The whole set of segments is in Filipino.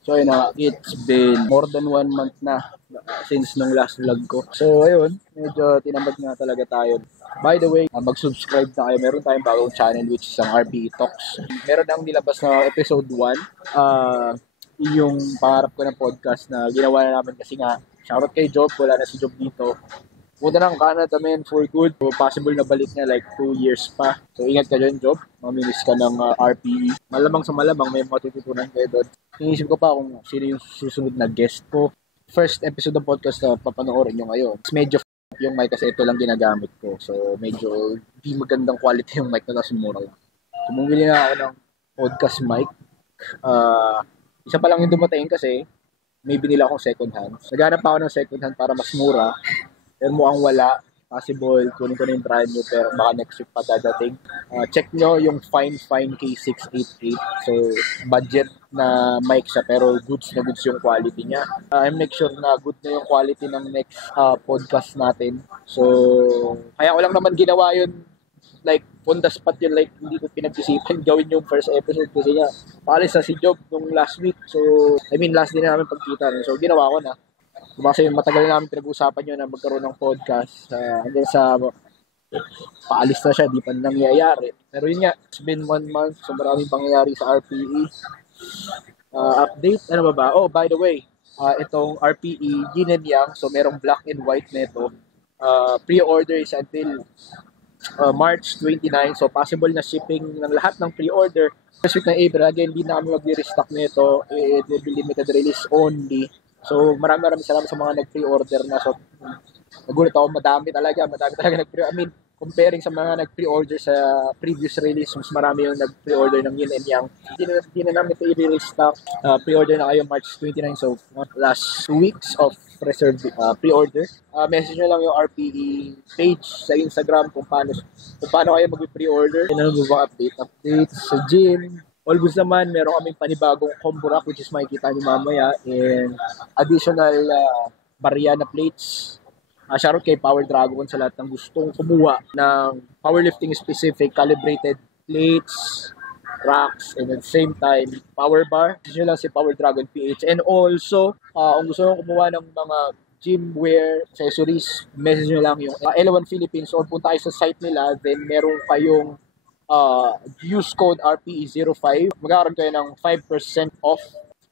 So ayun na, it's been more than 1 month na since nung last vlog ko. So ayun, medyo tinamad nga talaga tayo. By the way, mag-subscribe na kayo. Meron tayong bagong channel which is ang RPE Talks. Meron nang nilabas na episode 1. Yung pangarap ko ng podcast na ginawa na namin kasi nga, shoutout kay Job, wala na si Job dito. Punta ng Canada, man, for good. So, possible na balik niya like 2 years pa. So, ingat ka dyan, Job. Mamimiss ka ng RPE. Malamang sa malamang, may matututunan kayo doon. Inisip ko pa kung sino yung susunod na guest ko. First episode ng podcast na papanoorin nyo ngayon. It's medyo yung mic kasi ito lang ginagamit ko. So, medyo di magandang quality yung mic na kasi mura lang. Bumili na ako ng podcast mic. Isa pa lang yung dumating kasi may binila akong second hand. Naghanap ako ng second hand para mas mura. Pero mukhang wala. Possible, kunin ko na yung brand new pero baka next week pa dadating. Check nyo yung Fine K688. So, budget na mic siya pero goods na goods yung quality niya. I'm make sure na good na yung quality ng next podcast natin. So, kaya ko lang naman ginawa yun like on the spot yun, like hindi ko pinag-isipan gawin yung first episode kasi nga paalis na si Job nung last week. So, last din na namin pagkita. So, ginawa ko na. Kasi matagal na namin pinag-usapan yun na magkaroon ng podcast. Hanggang sa paalis na siya, di pa nangyayari. Pero yun nga, it's been 1 month, so maraming pangyayari sa RPE. Update, ano ba? Oh, by the way, itong RPE, yin and yang, so merong black and white neto. Pre-order is until March 29, so possible na shipping ng lahat ng pre-order. First week ng April, again, hindi na kami mag-restock nito. It will be limited release only. So, maraming salamat sa mga nag-pre-order na. So, nagulat ako, madami talaga nag-pre-order. Comparing sa mga nag-pre-order sa previous release, mas marami yung nag-pre-order ng yin and yang. Hindi na namin ito i-restock. Pre-order na kayo March 29. So, last 2 weeks of reserved pre-order. Message nyo lang yung RPE page sa Instagram kung paano kayo mag-pre-order. And ano ba updates sa gym. All goods naman, meron kaming panibagong combo rack which is makikita nyo mamaya and additional barya na plates. Shoutout kay Power Dragon sa lahat ng gustong kumuha ng powerlifting specific calibrated plates, racks, and at the same time, power bar. Gusto nyo lang si Power Dragon PH. And also, kung gusto nyo kumuha ng mga gym wear, accessories, message nyo lang yung L1 Philippines or punta kayo sa site nila, then meron kayong use code RPE05, magkakaroon kayo ng 5% off.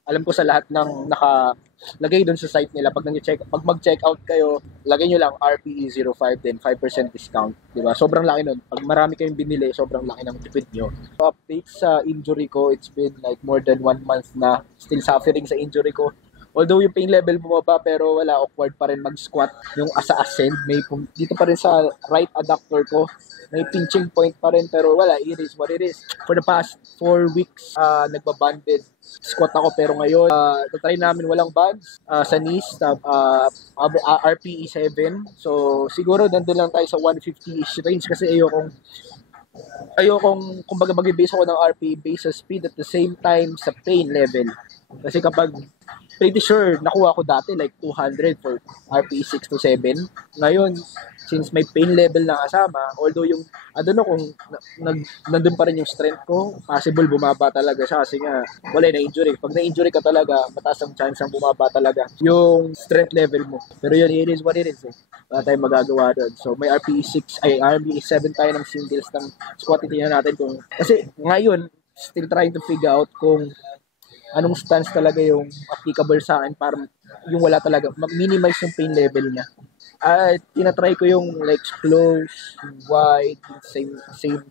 Alam ko sa lahat ng nakalagay doon sa site nila, pag mag-check out kayo, lagay nyo lang RPE05, then 5% discount. Diba? Sobrang laki nun. Pag marami kayong binili, sobrang laki ng tipid nyo. So, updates sa injury ko, it's been like more than 1 month na still suffering sa injury ko. Although yung pain level bumaba, pero wala, awkward pa rin mag-squat. Yung asa ascend, dito pa rin sa right adductor ko, may pinching point pa rin, pero wala, it is what it is. For the past 4 weeks, nagbabanded squat ako, pero ngayon, try namin walang bands sa knees, RPE 7. So, siguro nandun lang tayo sa 150-ish range kasi ayokong kumbaga mag-base ako ng RPE base sa speed at the same time sa pain level. Kasi kapag pretty sure nakuha ko dati like 200 for RPE 6 to 7. Ngayon, since may pain level na kasama, although yung, I don't know kung nandun pa rin yung strength ko, possible bumaba talaga siya kasi nga wala na injury. Pag na-injury ka talaga, mataas ang chance ang bumaba talaga yung strength level mo. Pero yun, it is what it is. Wala tayong magagawa doon. So may RPE 7 tayo ng singles ng squat. Tingnan natin kung, kasi ngayon, still trying to figure out kung anong stance talaga yung applicable sa akin para yung wala talaga, minimize yung pain level niya. Tinatry ko yung legs close, wide, same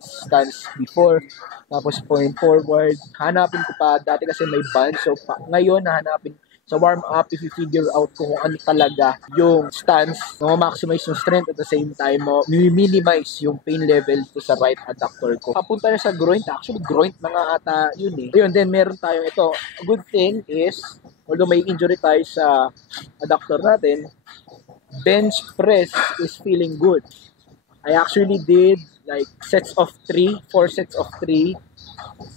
stance before. Tapos point forward. Hanapin ko pa, dati kasi may band. So, ngayon, hanapin sa warm-up, if you figure out kung ano talaga yung stance, maximize yung strength at the same time, minimize yung pain level to sa right adductor ko. Papunta na sa groin. Actually, groin na nga ata yun eh. Ayun, then meron tayong ito. A good thing is, although may injury tayo sa adductor natin, bench press is feeling good. I actually did like 4 sets of 3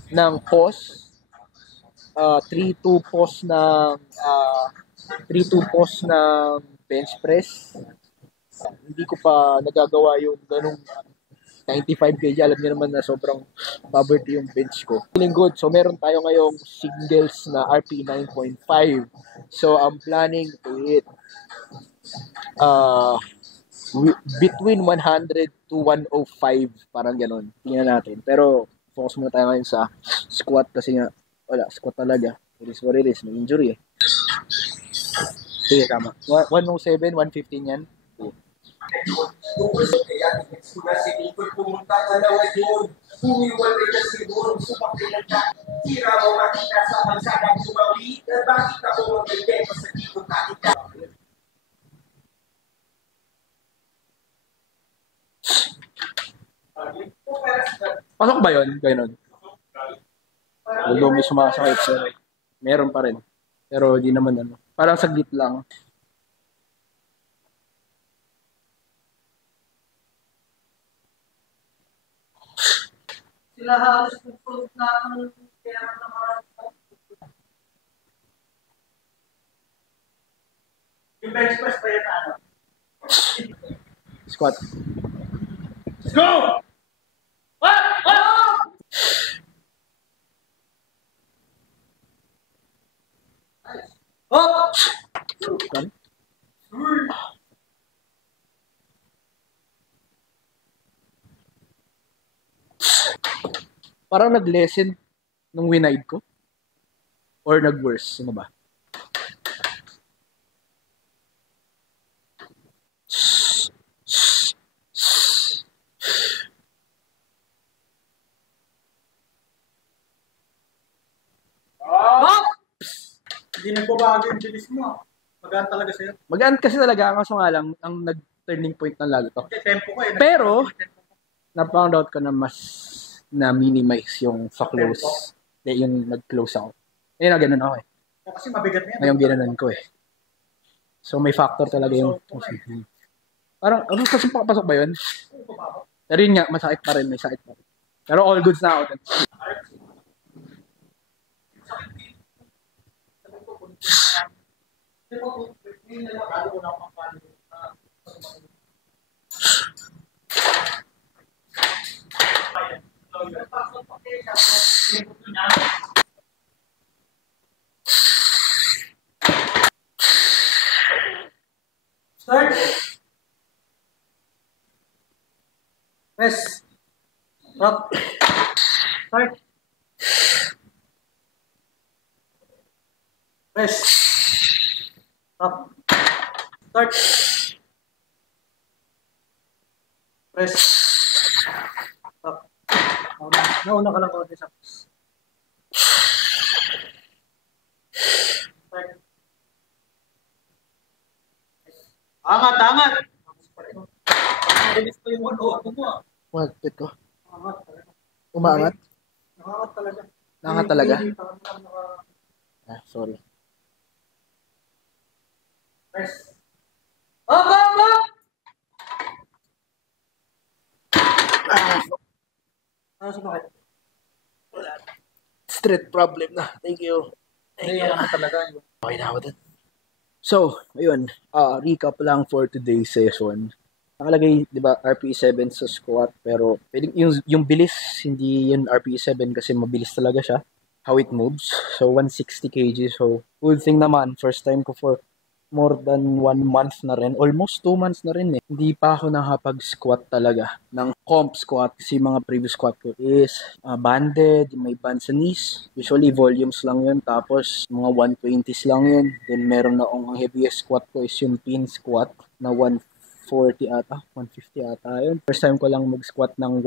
ng pause. 3-2 pause ng 3-2 pause ng bench press. Hindi ko pa nagagawa yung ganung 95 kg. Alam niyo naman na sobrang poverty yung bench ko. Feeling good. So, meron tayo ngayong singles na RP 9.5. So, I'm planning to hit between 100 to 105. Parang ganun. Tingnan natin. Pero, focus muna tayo ngayon sa squat kasi nga, wala, squat talaga. It is what it is. May injury eh. Sige, tama. 107, 115 yan. Sudah si Nicole pumunta dalawa yun. Humiwalay na siguro sumakit na tira mo makita sa mansadang sumawi at bakit ako mag-ibig sa dito nakita. Pasok ba yun? Ganun. Although may sumasakit siya. Meron pa rin. Pero di naman ano. Parang saglit lang. Sila halos nagpulot na ang pera ng mga yung bench press pa yan ano? Squat. Let's go! What? Oh! Kan? Parang nag-lesson nung winide ko. Or nag-worse. Ano ba? Hindi nagbabago yung bilis mo. Magaan talaga sa'yo. Magaan kasi talaga. Kaso nga lang, ang nag-turning point ng lalo to. Okay, tempo ko eh. Pero, na-found out ko na mas na-minimize yung sa close. Yung nag-close ako. Ayun na, ganun ako eh. Kasi mabigat na yan. Ngayon ginanon ko eh. So, may factor talaga yung... Parang, ano kasi pakapasok ba yun? Pero yun nga, masakit pa rin. May sakit pa rin. Pero all goods na ako. Start. Press. Drop. Start. Press. Drop. Start. Press. Stop. Nauna ka lang konti sa press. Start. Angat, angat! Bilis pa yung one-on mo. What? Ito. Angat talaga. Umaangat? Angat talaga. Nangat talaga? Ah, sorry. Press. Up, up, up! Ano sa bakit? Street problem na. Thank you. Hindi, angat talaga. Okay na ako dun. So, ayun. Recap lang for today's session. Nakalagay, di ba, RPE 7 sa squat. Pero, yung bilis, hindi yun RPE 7 kasi mabilis talaga siya. How it moves. So, 160 kg. So, good thing naman. First time ko for more than 1 month na rin. Almost 2 months na rin eh. Hindi pa ako nakapag-squat talaga ng comp squat kasi mga previous squat ko is banded, may band sa knees. Usually volumes lang yun. Tapos mga 120s lang yun. Then meron na ang heaviest squat ko is yung pin squat na 140 ata, 150 ata yun. First time ko lang mag-squat ng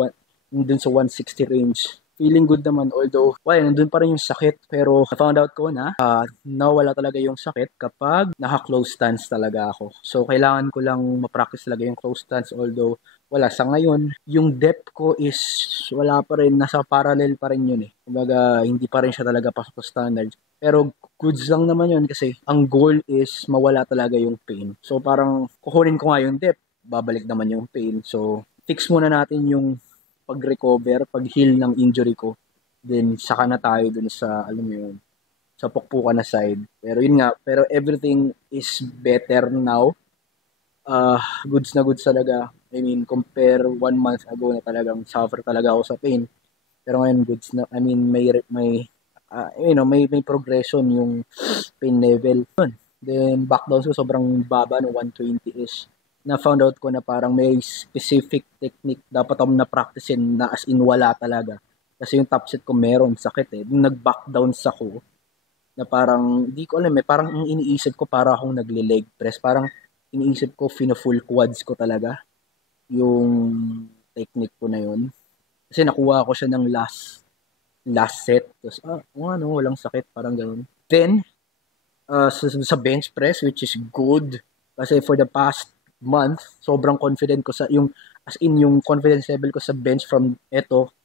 dun sa 160 range. Feeling good naman, although, nandun pa rin yung sakit. Pero, na-found out ko na, nawala talaga yung sakit kapag naka-close stance talaga ako. So, kailangan ko lang ma-practice talaga yung close stance. Although, wala. Sa ngayon, yung depth ko is, wala pa rin. Nasa parallel pa rin yun eh. Kumbaga, hindi pa rin siya talaga pasok sa standard. Pero, goods lang naman yun kasi ang goal is mawala talaga yung pain. So, parang, kukunin ko nga yung depth, babalik naman yung pain. So, fix muna natin yung pag-recover, pag-heal ng injury ko, then saka na tayo dun sa, alam mo yun, sa pukpukan na side. Pero yun nga, pero everything is better now. Goods na goods talaga. I mean, compare 1 month ago na talagang suffer talaga ako sa pain. Pero ngayon, goods na. I mean, may progression yung pain level. Then, back down so sobrang baba, no, 120-ish. Na found out ko na parang may specific technique dapat akong na-practicein na as in wala talaga. Kasi yung top set ko meron sakit eh. Nung nag-back down sa ko, na parang, hindi ko alam eh, parang ang iniisip ko para akong nagle-leg press. Parang iniisip ko, full quads ko talaga yung technique ko na yun. Kasi nakuha ko siya ng last set. Tapos, walang sakit, parang gano'n. Then, sa bench press, which is good. Kasi for the past month, sobrang confident ko yung confidence level ko sa bench from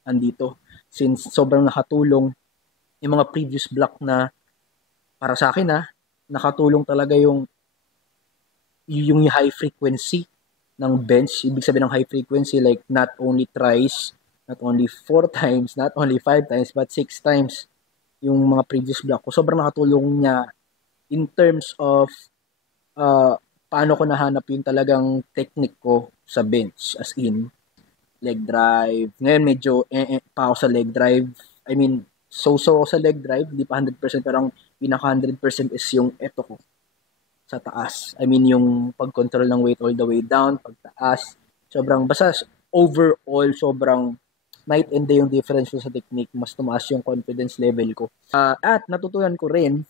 andito. Since sobrang nakatulong yung mga previous block na para sa akin nakatulong talaga yung high frequency ng bench. Ibig sabihin ng high frequency, like not only thrice, not only 4 times, not only 5 times, but 6 times yung mga previous block ko. Sobrang nakatulong niya in terms of paano ko nahanap yung talagang technique ko sa bench, as in leg drive. Ngayon medyo pa ako sa leg drive. I mean, so sa leg drive, hindi pa 100%, pero ang pinaka 100% is yung ko sa taas. I mean, yung pag-control ng weight all the way down, pagtaas. Basta overall, sobrang night and day yung difference ko sa technique. Mas tumaas yung confidence level ko. At natutunan ko rin,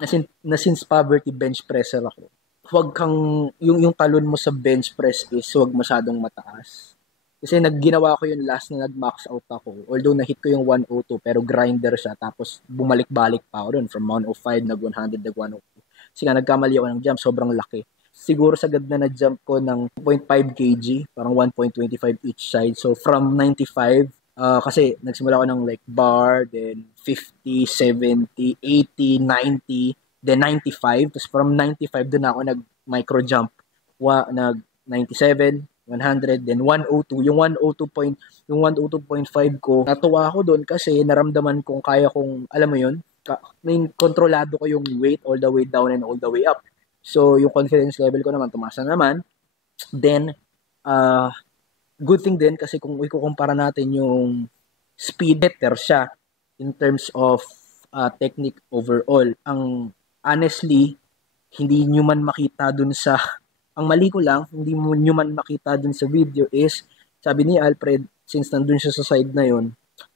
na since poverty bench presser ako, huwag kang, yung talon mo sa bench press is huwag masyadong mataas. Kasi ginawa ko yung last na nag-max out ako. Although na-hit ko yung 102, pero grinder siya. Tapos bumalik-balik pa ako dun. From 105, nag-100, nag-102. Kasi nga, nagkamali ako ng jump, sobrang laki. Siguro sagad na na-jump ko ng 0.5 kg, parang 1.25 each side. So, from 95, kasi nagsimula ko ng like bar, then 50, 70, 80, 90, then 95. Tapos from 95, doon ako nag-micro jump. Nag-97, 100, then 102. Yung 102.5 ko, natuwa ako doon kasi naramdaman kong kaya kong, alam mo yun, kontrolado ko yung weight all the way down and all the way up. So, yung confidence level ko naman, tumaas na naman. Then, good thing din kasi kung ikukumpara natin yung speed, better siya in terms of technique overall. Honestly, hindi nyo man makita dun sa, ang mali ko lang, hindi nyo man makita dun sa video is, sabi ni Alfred, since nandun siya sa side na yun,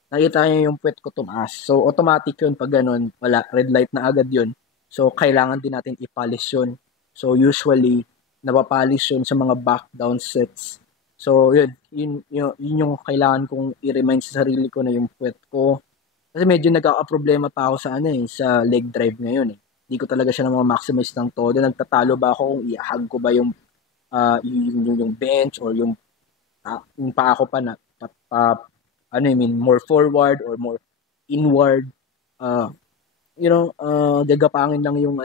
nakita niya yung puwet ko tumaas. So, automatic yun pag ganun, wala, red light na agad yun. So, kailangan din natin ipolish yun. So, usually, napapolish yun sa mga back down sets. So, yun yung kailangan kong i-remind sa sarili ko na yung puwet ko. Kasi medyo nagkaka-problema pa ako sa leg drive ngayon eh. Hindi ko talaga siya maximize ng todo. Nagtatalo ba ako kung ihag ko ba yung bench or yung paa ko pa na more forward or more inward. Gagapangin lang yung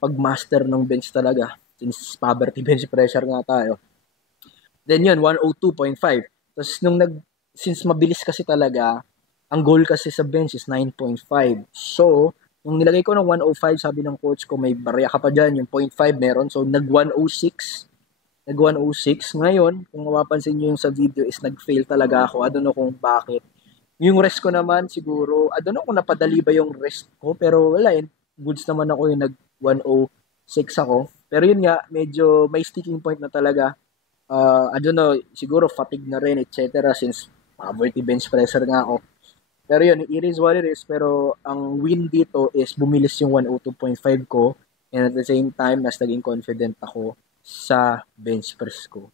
pag-master ng bench talaga. Since poverty bench pressure nga tayo. Then yun, 102.5. Tapos since mabilis kasi talaga, ang goal kasi sa bench is 9.5. So, nung nilagay ko ng 105, sabi ng coach ko, may barya ka pa dyan, yung 0.5 meron. So, nag-106. Ngayon, kung mapapansin nyo yung sa video is nag-fail talaga ako. I don't know kung bakit. Yung rest ko naman siguro, I don't know kung napadali ba yung rest ko, pero wala yun. Goods naman ako yung nag-106 ako. Pero yun nga, medyo may sticking point na talaga. I don't know, siguro fatigue na rin, etc. Since poverty bench pressure nga ako. Pero yun, it is what it is. Pero ang win dito is bumilis yung 102.5 ko. And at the same time, mas naging confident ako sa bench press ko.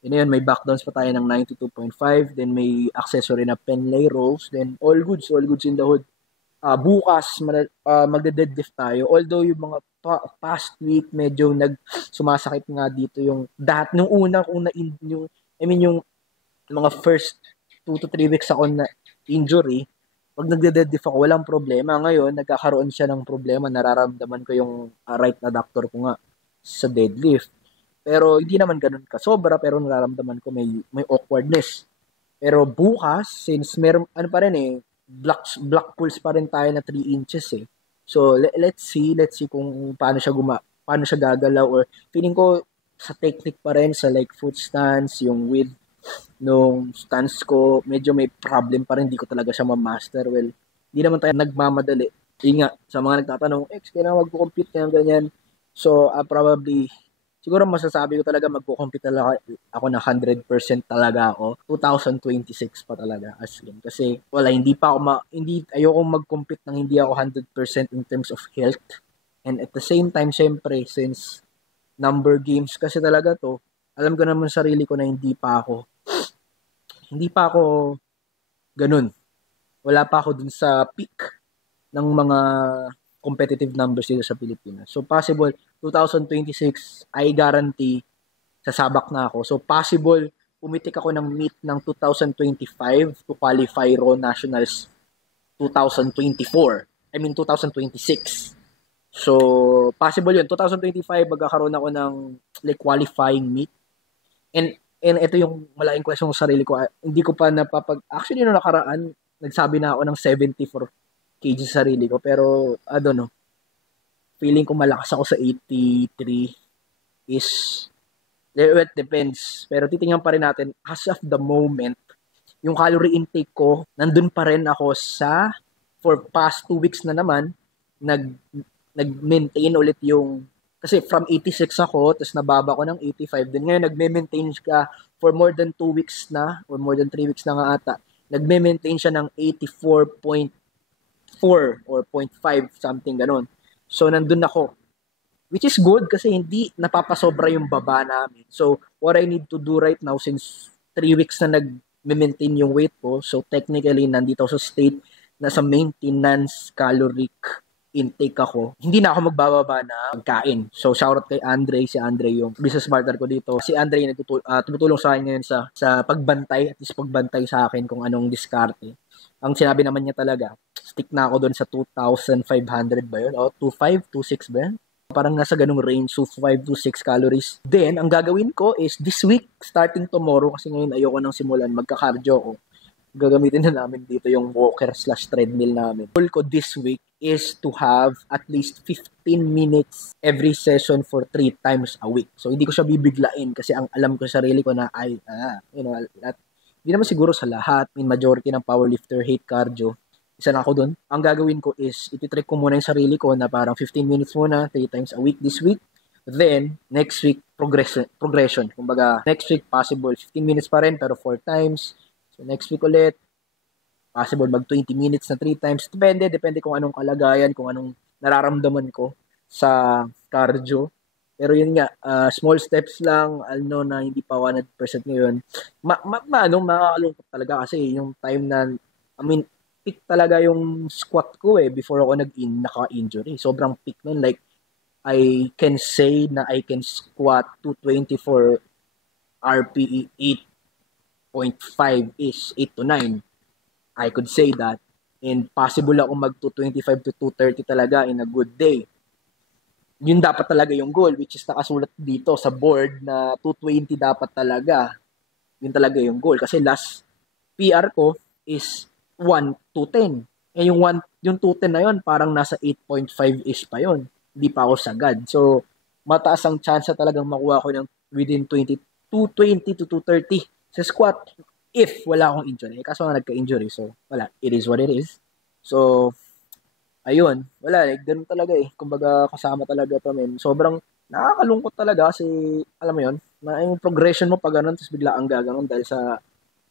Yun, may backdowns pa tayo ng 92.5. Then may accessory na Penlay rolls. Then all goods in the hood. Bukas, magde-deadlift tayo. Although yung mga past week, medyo sumasakit nga dito yung nung una kung yung mga first 2 to 3 weeks ako na injury, pag nagde-deadlift ako, walang problema. Ngayon, nagkakaroon siya ng problema. Nararamdaman ko yung right adductor ko nga sa deadlift. Pero hindi naman ganun kasobra, pero nararamdaman ko may awkwardness. Pero bukas, since meron, block pulls pa rin tayo na 3 inches eh. So, let's see kung paano siya gagalaw, or feeling ko sa technique pa rin, sa like foot stance, yung width nung stance ko, medyo may problem pa rin, hindi ko talaga siya ma-master. Well, hindi naman tayo nagmamadali. Yun nga, sa mga nagtatanong, kailangan magpo-compute na ganyan. So, probably, siguro masasabi ko talaga magpo-compute talaga ako na 100% talaga ako. 2026 pa talaga as in. Kasi wala, hindi pa ako ayoko mag-compete nang hindi ako 100% in terms of health. And at the same time, syempre, since number games kasi talaga to, alam ko naman sarili ko na hindi pa ako ganun. Wala pa ako dun sa peak ng mga competitive numbers dito sa Pilipinas. So, possible, 2026, I guarantee, sasabak na ako. So, possible, pumitik ako ng meet ng 2025 to qualify Raw Nationals 2024. I mean, 2026. So, possible yun. 2025, magkakaroon ako ng like qualifying meet. And ito yung malaking question sa sarili ko. Hindi ko pa actually, no nakaraan, nagsabi na ako ng 74 kg sa sarili ko. Pero, I don't know. Feeling ko malakas ako sa 83 is, it depends. Pero titingnan pa rin natin, as of the moment, yung calorie intake ko, nandun pa rin ako for past 2 weeks na naman, nag-maintain ulit yung, kasi from 86 ako, tapos nababa ko ng 85. Then ngayon, nagme-maintain ka for more than 2 weeks na, or more than 3 weeks na nga ata. Nagme-maintain siya ng 84.4 or 0.5, something ganun. So, nandun ako. Which is good kasi hindi napapasobra yung baba namin. So, what I need to do right now, since 3 weeks na nag-maintain yung weight ko, so technically, nandito sa state na sa maintenance caloric intake ako, hindi na ako magbababa na pagkain. So, shoutout kay Andre. Si Andre yung business partner ko dito. Si Andre yung tumutulong sa akin ngayon sa pagbantay, at least pagbantay sa akin kung anong diskarte. Ang sinabi naman niya talaga, stick na ako doon sa 2,500 ba yun? O, 2,500, 2,600 ba yun? Parang nasa ganung range, so 5 to 6 calories. Then, ang gagawin ko is this week, starting tomorrow, kasi ngayon ayoko nang simulan, magka-cardio ko. Gagamitin na namin dito yung walker/treadmill namin. Goal ko this week is to have at least 15 minutes every session for 3 times a week. So, hindi ko siya bibiglain kasi ang alam ko sa sarili ko na hindi naman siguro sa lahat, majority ng powerlifter hate cardio. Isa na ako dun. Ang gagawin ko is, ititrick ko muna yung sarili ko na parang 15 minutes muna, 3 times a week this week. Then, next week, progression. Kumbaga, next week, possible 15 minutes pa rin, pero 4 times. So, next week ulit, possible mag 20 minutes na 3 times. Depende kung anong kalagayan, kung anong nararamdaman ko sa cardio. Pero yun nga, small steps lang, na hindi pa 100% ngayon. Makakalungkot talaga kasi yung time na, peak talaga yung squat ko before ako naka-injury. Sobrang peak nun. Like, I can say na I can squat 224 RPE 8.5-ish, 8 to 9. I could say that. And possible ako mag 225 to 230 talaga in a good day. Yun dapat talaga yung goal, which is nakasulat dito sa board na 220 dapat talaga. Yun talaga yung goal. Kasi last PR ko is 1 to 10. Yung 210 na yun, parang nasa 8.5-ish pa yun. Hindi pa ako sagad. So, mataas ang chance na talagang makuha ko ng within 220 to 230 sa squat if wala akong injury. Kaso nga nagka-injury, so wala. It is what it is. So, ayun. Wala, ganun talaga Kumbaga, kasama talaga to, men. Sobrang nakakalungkot talaga kasi, alam mo yun, yung progression mo pag ganun, tapos bigla ang gaganon dahil sa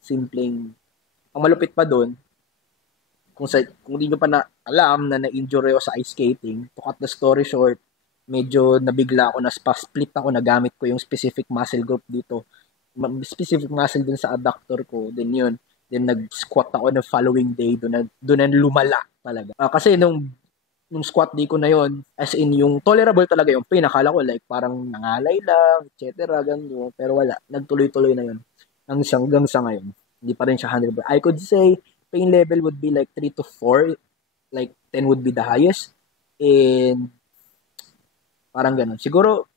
simpleng, ang malupit pa doon, kung hindi nyo pa na alam na na-injury ako sa ice skating, to cut the story short, medyo nabigla ako, split ako, nagamit ko yung specific muscle group dito. Specific muscle dun sa adductor ko, then yun. Then nag-squat ako the following day, doon na lumala talaga. Kasi nung squat day ko na yun, as in yung tolerable talaga yung pain, akala ko like parang nangalay lang, etc. Ganun. Pero wala, nagtuloy-tuloy na yun. Hanggang sa ngayon, hindi pa rin siya 100%. I could say, pain level would be like 3 to 4, like 10 would be the highest, and parang ganun. Siguro,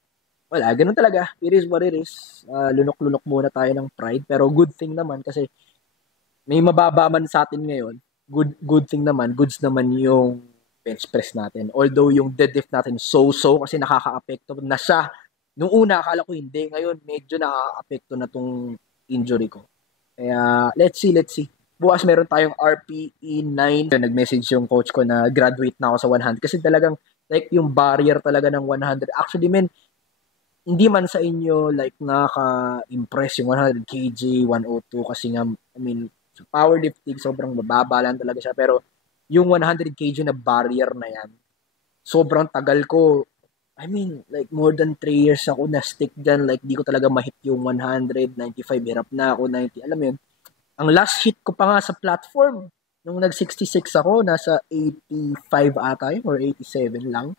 wala, ganun talaga. It is what it is. Lunok-lunok muna tayo ng pride, pero good thing naman kasi may mababa man sa atin ngayon. Good thing naman, goods naman yung bench press natin. Although yung deadlift natin so-so kasi nakaka-apekto na siya Nung una, akala ko hindi. Ngayon, medyo nakaka-apekto na tong injury ko. Kaya, let's see. Bukas meron tayong RPE 9. Nag-message yung coach ko na graduate na ako sa 100. Kasi talagang, like, yung barrier talaga ng 100. Actually, men, hindi man sa inyo, like, nakaka-impress yung 100 kg, 102. Kasi nga, I mean, sa powerlifting, sobrang mababa lang talaga siya. Pero, yung 100 kg na barrier na yan, sobrang tagal ko. I mean, like, more than 3 years ako na-stick dyan. Like, di ko talaga ma-hit yung 100, 95, hirap na ako, 90. Alam mo yun, ang last hit ko pa nga sa platform, nung nag-66 ako, nasa 85 ata yun, or 87 lang.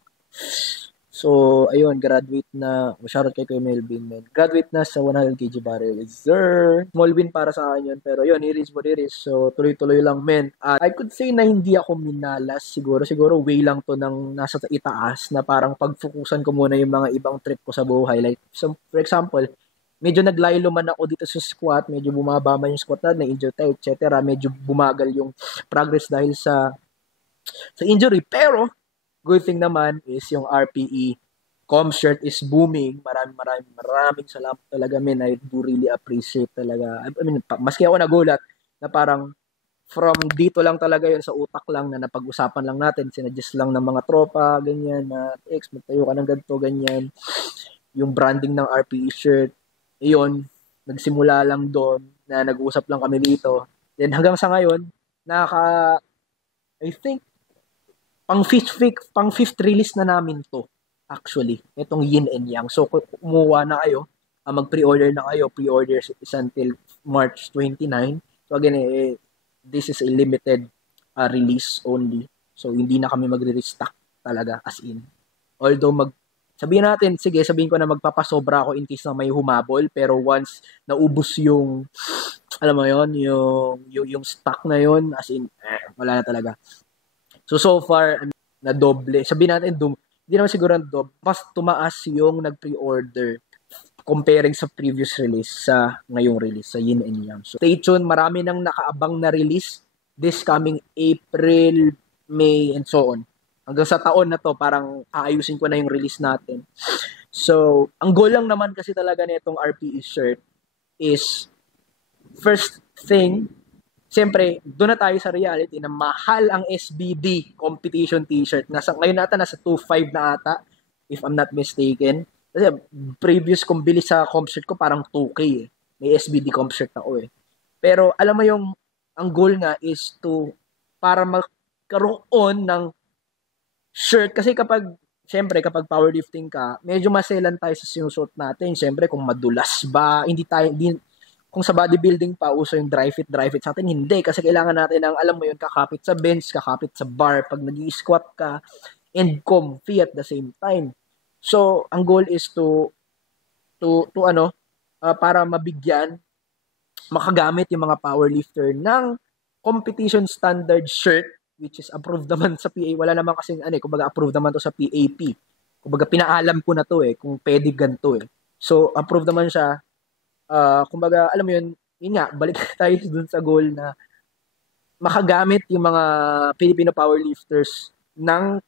So, ayun, graduate na. Shoutout kay Kuya Melvin, man. Graduate na sa 100 kg barrel. Sir, small win para sa akin yun. Pero yun, it is what it is. So, tuloy-tuloy lang, men. I could say na hindi ako minalas. Siguro way lang to ng nasa itaas na parang pagfukusan ko muna yung mga ibang trip ko sa buhay. Like, so, for example, medyo naglaylo man ako dito sa squat, medyo bumaba man yung squat na, na-injure tayo, etc. Medyo bumagal yung progress dahil sa injury. Pero, good thing naman is yung RPE shirt is booming. Maraming salamat talaga, men. I do really appreciate talaga. I mean, maski ako nagulat na parang from dito lang talaga yun, sa utak lang na napag-usapan lang natin, sinadjust lang ng mga tropa, ganyan, na magtayo ka ng ganito, ganyan. Yung branding ng RPE shirt, iyon, nagsimula lang doon na nag-uusap lang kami dito. Then hanggang sa ngayon, I think, pang fifth release na namin to, actually. Itong Yin and Yang. So, kumuha na kayo, mag-pre-order na kayo. Pre-order is until March 29. So, again, this is a limited release only. So, hindi na kami magre-restock talaga, as in. Although, sabihin ko na magpapasobra ako in case na may humabol. Pero once naubos yung, alam mo yon, yung stock na yon, as in, wala na talaga. So far, na doble. Sabihin natin, hindi naman siguro na doble. Mas tumaas yung nag-pre-order comparing sa previous release sa ngayong release, sa Yin and Yang. So, stay tuned. Marami nang nakaabang na release this coming April, May, and so on. Hanggang sa taon na to, parang aayusin ko na yung release natin. So, ang goal lang naman kasi talaga nitong RPE shirt is, first thing, siyempre, doon na tayo sa reality na mahal ang SBD competition t-shirt. Ngayon nasa 2.5 na ata, if I'm not mistaken. Kasi previous kong bili sa comp shirt ko parang 2K eh. May SBD comp shirt ako eh. Pero alam mo ang goal nga is para magkaroon ng shirt. Kasi kapag powerlifting ka, medyo maselan tayo sa sinusuot natin. Siyempre, kung madulas ba, kung sa bodybuilding pa, uso yung dry fit sa atin, hindi. Kasi kailangan natin ng, alam mo yun, kakapit sa bench, kakapit sa bar, pag nag-i-squat ka, and comfy at the same time. So, ang goal is para makagamit yung mga powerlifter ng competition standard shirt, which is approved naman sa PA. Wala naman kasing, kumbaga approved naman to sa PAP. Kumbaga, pinaalam ko na to kung pwede ganito So, approved naman siya. Kumbaga, alam mo yun nga, balik tayo dun sa goal na makagamit yung mga Filipino powerlifters ng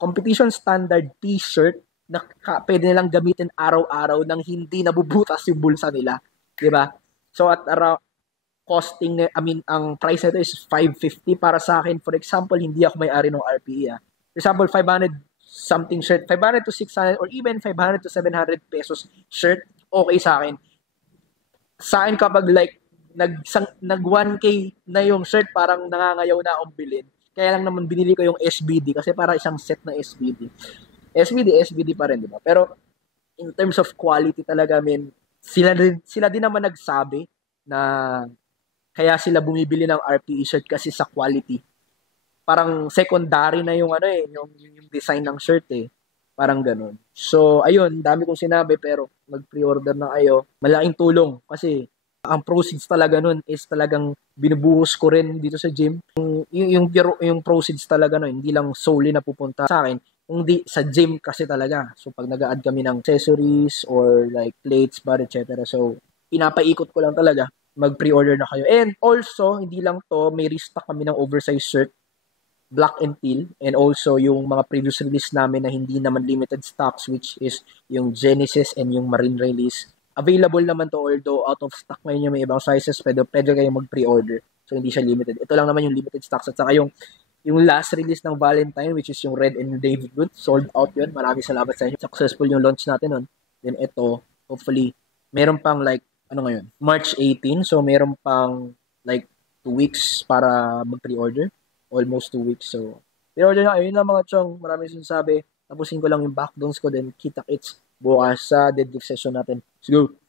competition standard t-shirt na pwede nilang gamitin araw-araw nang hindi nabubutas yung bulsa nila. Diba? So, at costing, ang price nito is 550 para sa akin. For example, hindi ako may-ari ng RPE. For example, 500 something shirt, 500 to 600 or even 500 to 700 pesos shirt, okay sa akin. Sa akin kapag like nag 1K na yung shirt, parang nangangayaw na akong bilhin. Kaya lang naman binili ko yung SBD kasi para isang set na SBD. SBD pa rin, di ba? Pero in terms of quality talaga, sila din naman nagsabi na kaya sila bumibili ng RPE shirt kasi sa quality. Parang secondary na yung yung design ng shirt Parang ganun. So, ayun, dami kong sinabi pero mag-pre-order na kayo. Malaking tulong kasi ang proceeds talaga nun is talagang binubuhos ko rin dito sa gym. Yung proceeds talaga nun, hindi lang solely na pupunta sa akin, kundi sa gym kasi talaga. So, pag nag-add kami ng accessories or like plates, bar, etc. So, pinapaikot ko lang talaga. Mag-pre-order na kayo. And also, hindi lang to, may restock kami ng oversized shirt. Black and Teal, and also yung mga previous release namin na hindi naman limited stocks, which is yung Genesis and yung Marine release. Available naman to, although out of stock ngayon yung may ibang sizes, pwede kayong mag-pre-order. So hindi siya limited. Ito lang naman yung limited stocks. At saka yung last release ng Valentine, which is yung Red and David Wood, sold out yun. Maraming salamat sa inyo. Successful yung launch natin nun. Then ito, hopefully, meron pang like, ano ngayon? March 18. So meron pang like 2 weeks para mag-pre-order. Almost 2 weeks. So, pre-order na kayo. Yun lang mga chong. Maraming sinasabi. Tapusin ko lang yung backdowns ko. Then, kita-kits bukas sa deadlift session natin. Let's go!